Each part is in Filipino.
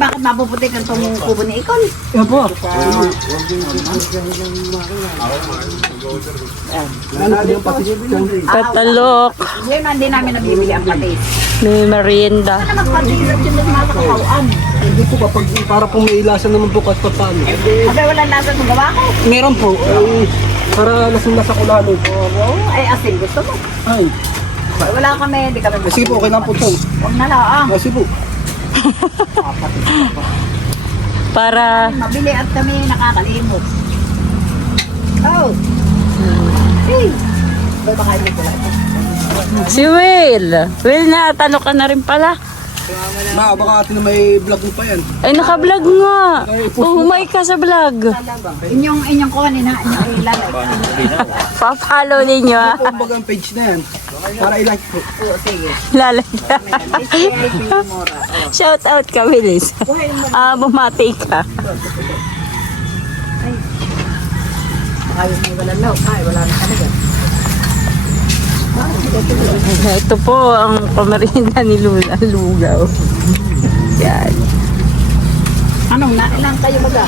Bakit mapuputik ang itong kubo ni Ikon? Yan po. Katalok. Yun, hindi namin nabibili ang patis. May merienda. Ano magpatis at yung nakakawaan? Hindi po kapag para pong may ilasan naman po kahit pa paano. Abay, wala nasa kung gawa ko. Meron po. Ay, para lasing-lasa ko lalo. Oo, ay asin gusto mo. Ay, Wala kami, hindi kami sige po, okay lang po ito. Huwag na lang. Kasi po. Para Mabili at kami nakakalimot. Oh. Hey. Ay, baka hindi ko lang ito. si Will. Will, na tanong ka na rin pala. Ma, baka atin na may vlog mo pa yan. Ay, naka-vlog nga. Umay ka sa vlog. Inyong ko kanina, inyong ilalagay. Pa-follow ninyo ah. Kumbaga ang page na yan. Para i-like po. Oo, sige. Lalagyan. Shout out ka, Willis. Bumati ka. Ayaw may wala law. Ay, wala na talaga. Ito po ang pamerinda ni Lula. Lugaw. Yan. Anong na? Ilang kayo baga?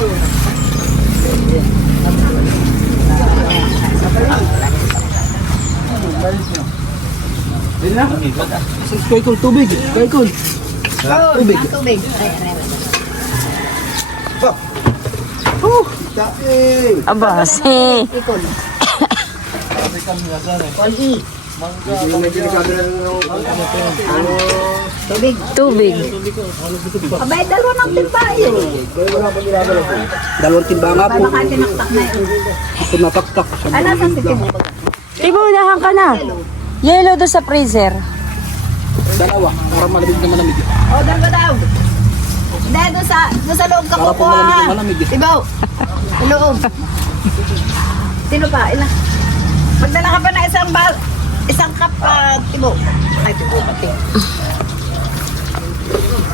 Kaya kung tubig. Kaya kung. Oh, Tubig. tubig. Ay, ay, ay. Aba, si Ikon. Poli. Tubig. tubig. Abay, dalawa ng timba yun. Dalawang timba nga Abay, po. baka tinaktak na yun. Ako nataktak. Ano sa sitibo? Ibunahan ka na. Yellow doon sa freezer. Dalawa. Para malamig na malamig. O, dalawa daw. Hindi, doon sa loob ka Para po kukuha. malamig. Ibaw. Sa loob. Sino pa? Ilan? Magdala ka pa na isang cup, tibo. Ay, tibo pati.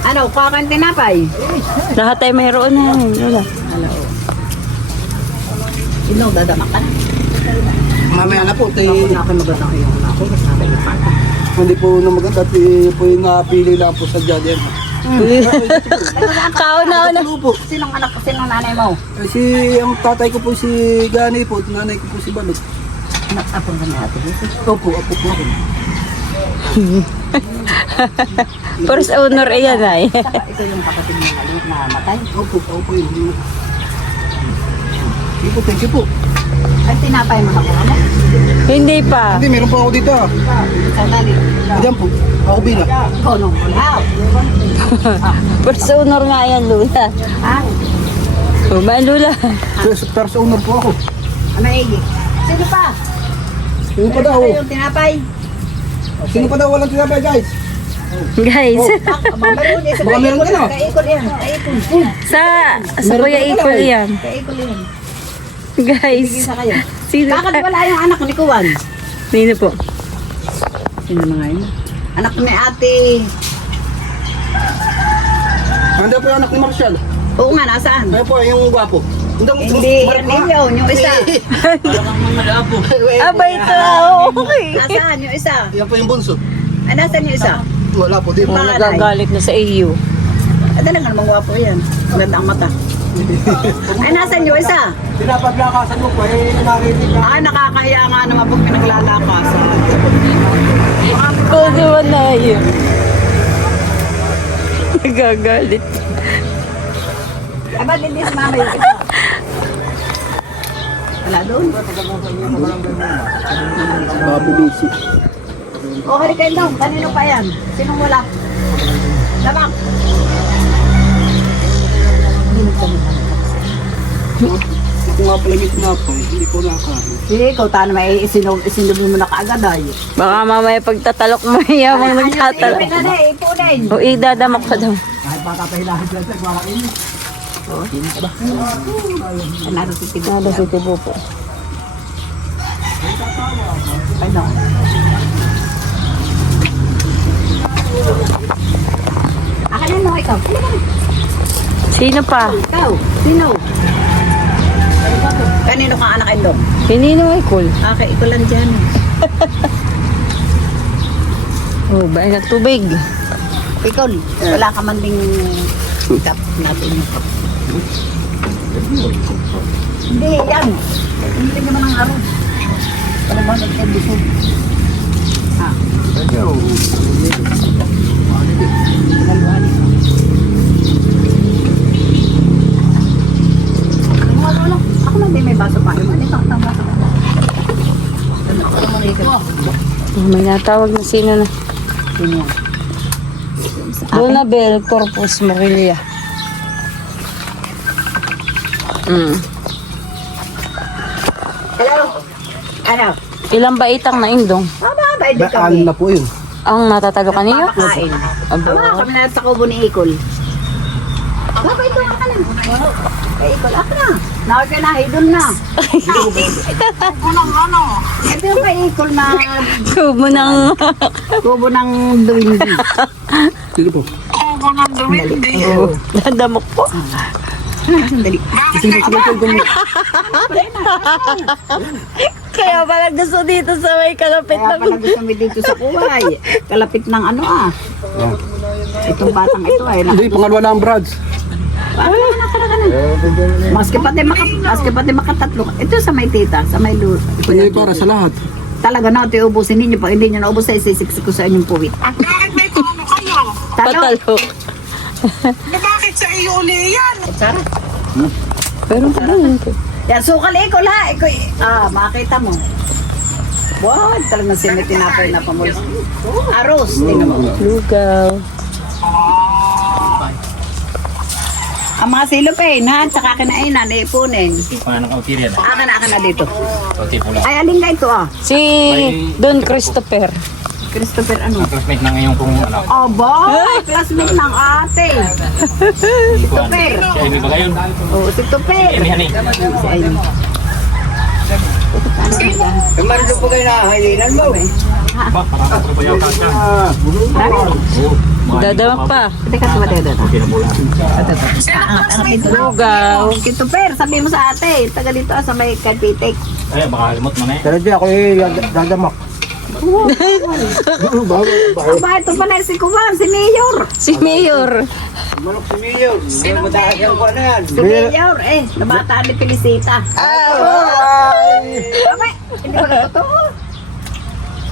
Ano, kuha kang tinapay? Lahat ay mayroon na yan. Wala. Ino, dadama ka na. Mamaya na po. Ako na maganda kayo. Ako, kasama yung pata. Hindi po na maganda. At po yung napili lang po sa dyan. Kauna-una. Ano po? Sinong anak ko? Sinong nanay mo? Ang tatay ko po si Gani po. At nanay ko po si Balot. Apong ka natin. Opo, apo po ako. First owner yan ay. Saka ito yung kapatid mo maliit na matay. Opo, opo yun. Sige po, thank you po. Ay, tinapay mo nakuha mo. Hindi pa. Hindi, meron pa ako dito. Sandali. Diyan po, ako bila. Ikaw nung wala. First owner nga yan, Lula. Ha? Kumain, Lula. First owner po ako. Ano igi? Sino pa? Sino pa daw? Ano yung tinapay? Sino pa daw walang tinapay, guys? Guys, Baka meron ka na. Kaikol yan. Kaikol. sa Kuya Ikol yan. Kaikol yan. Guys, Isa kayo. sino Bakit wala yung anak ni Kuwan? Sino po? Sino na nga yun? Anak ni ate. Nandiyan po yung anak ni Marshall. Oo nga, nasaan? Ayun po, yung gwapo. Hindi, yan yun. Yung isa. Aba ito, okay. Nasaan yung isa? Yan po yung bunso. Ay, nasaan yung isa? Wala po, di po. Nagagalit na sa iyo. Ay, talaga namang gwapo yan. Ganda ang mata. Ay, nasaan yung isa? Pinapaglakasan mo po, narinig na. Ay, nakakahiya nga naman pag pinaglalakas. Kung di ba na yun? Nagagalit. Ay, ba't hindi si mama yung isa? Wala doon. Babu busy. Okay kayo daw. Kanino pa yan? Sinong wala? Labak. Ako nga pala yung tinapay, hindi ko nakakain. Sige, ikaw tayo may isinubi mo na kaagad ay. Baka mamaya pagtatalok mo yamang nagtatalok. Ipunin na ipunin. O idadamak ka daw. Kahit patatahilahan dyan sa mga init. Ano si Tibo? Nada si Tibo po. Ano? Akin mo ikaw. Sino pa? Ikaw. Sino? akin dong. Sinino ay cool. Kay ikaw lang dyan. Oh, bahay na tubig. Ikaw, wala ka man ding cup natin yung cup. Hindi, yan. Hindi naman ang araw. Para ba nagkabusog? Ha? Ako lang din may baso pa. Ano ito? Ang baso pa. May natawag na sino na. Sino yan? Donabel Corpus Marilia. Hello? Ano? Ilang baitang na indong? Ba, hindi Ba, kami. na po yun. Ang natatalo ka niyo? Papakain. Aba. Kami na sa kubo ni Ikol. Baba, ito ka na. Kay Ikol, ako na. Nawag ka na, idol na. Ito yung kay Ikol na Kubo ng... kubo ng duwindi. Sige po. Oo. Dadamok po. Sandali. Sige, sige, sige. Kaya pala gusto dito sa may kalapit Kaya na... pala gusto mo dito sa kuway. Kalapit ng ano ah. Yan. Itong batang ito ay. Hindi, pangalawa na ang brads. Maski pati makatatlo. Ito sa may tita, sa may luto. Ito niya para sa lahat. Talaga na, ito ubusin ninyo. Pag hindi nyo naubos, ay sisiksik ko sa inyong puwit. Bakit may paano kayo? Talo. Patalo. Bakit sa iyo uli yan? Sarap. Pero ano? Yan, sukal Ikol ha. Makita mo. Wow, talagang simi tinapay na pamulis. Aros, tingnan mo. Lugaw. Ang mga silupin ha, tsaka kinainan, ipunin. Paano ka utirian? Aka na dito. Kunti po lang. Ay, alin ka ito ah. Si Don Christopher. Christopher ano? Classmate na ngayon kung ano. Aba, classmate ng ate. Christopher. Si Amy ba ngayon? Oo, si Tupper. Amy, honey. Si Amy. Marito po kayo na, halinan mo. Ba, parang ako ba yung kanya? Dadamok pa. Teka, sumadeda. Okay na po lang. Ang ito. Lugaw. Si Tupper, sabi mo sa ate. Taga dito sa may Kapitek. Ay, baka halimot mo na eh. Pero di ako dadamak. Aba, ito pala si Kuwan, si Mayor. Si Mayor. Manok si Mio. Sino mataas yung kuha na yan? Si Mayor, nabataan ni Felicita. Abay, hindi ba na totoo?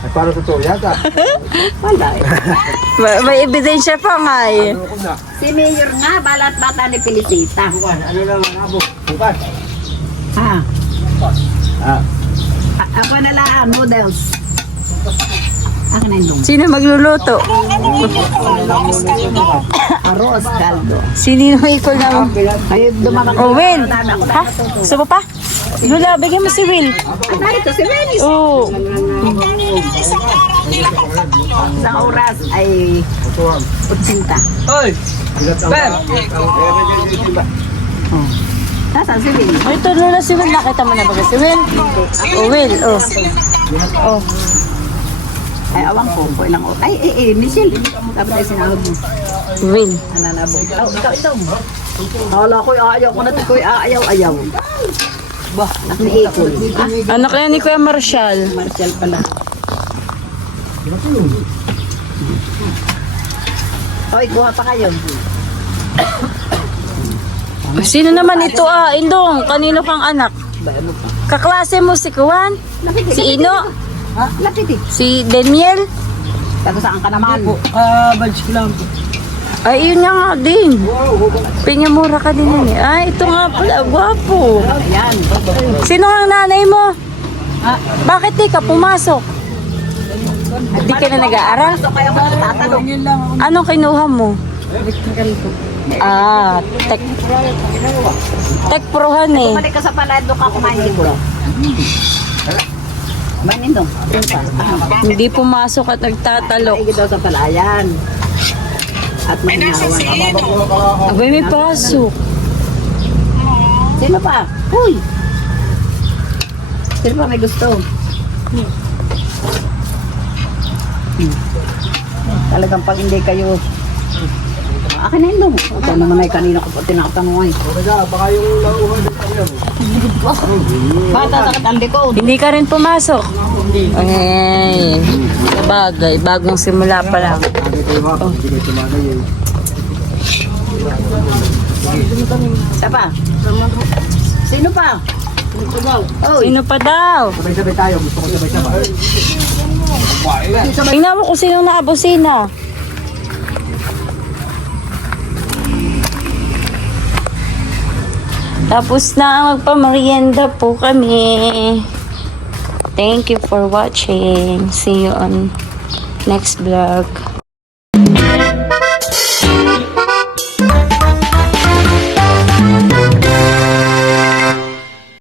Ay, para totoo yata. Wala eh. May ebidensya pa nga eh. Ano ko na? Si Mayor nga, balat bata ni Felicita. Bukan, ano naman abo? Bukan. Ha? Ah. Ako na lang, noodles. Akin na yung Sino magluluto? arroz, caldo. Sino equal na mo? Ay, dumamak. Oh, Will. Ha? Gusto mo pa? Lula, bigyan mo si Will. Ano ito, si Will? Oo. Isang araw nila pagkatulo. Isang oras ay 80. Oy! Ben! Oh. Nasaan si Will? Oh, ito Lula si Will. Nakita mo na ba si Will? Oh, Will. Oh. Oh. Ay, awang ko. Ilang oras. Ay, Michelle. Dapat ay sinahod mo. Will. Nananabo. Ikaw. Hala ko, ayaw ko natin ko, ayaw. Bah, ni Ikol. Anak yan ni Kuya Marshall. Marshall pala. Oy, kuha pa kayo. Sino naman ito Indong? Kanino kang anak? Kaklase mo si Kuwan? Si Ino? Ha? Lapit eh. Si Daniel? Tago saan ka naman? Badge ko lang po. Ay, yun nga din. Pingamura ka din yan eh. Ay, ito nga pala. Gwapo. Ayan. Sino ang nanay mo? Bakit di ka pumasok? Di ka na nag-aaral? So, kaya ko tatanong. Anong kinuha mo? Tech Prohan eh. Balik ka sa palado ka kumain ko. Manin dong. Hindi pumasok at nagtatalok. Ay, daw sa palayan. At Ay, nasa mahinawan. sino? Abay, may pasok. Sino pa? Uy! Sino pa may gusto? Talagang pag hindi kayo Akin na yun. Ito naman ay kanina ko pa tinatanong ay. Baka yung nauhan din kami. Bata sakit ang likod. Hindi ka rin pumasok. Ay, bagay. Bagong simula pa lang. Sabi ko ba, hindi kayo tumagay eh. Isa pa. Sino pa? Oh, Sino pa daw? Sabay-sabay tayo, gusto ko sabay-sabay. Tingnan mo kung sino nakabusina. Tapos na magpamerienda po kami. Thank you for watching. See you on next vlog.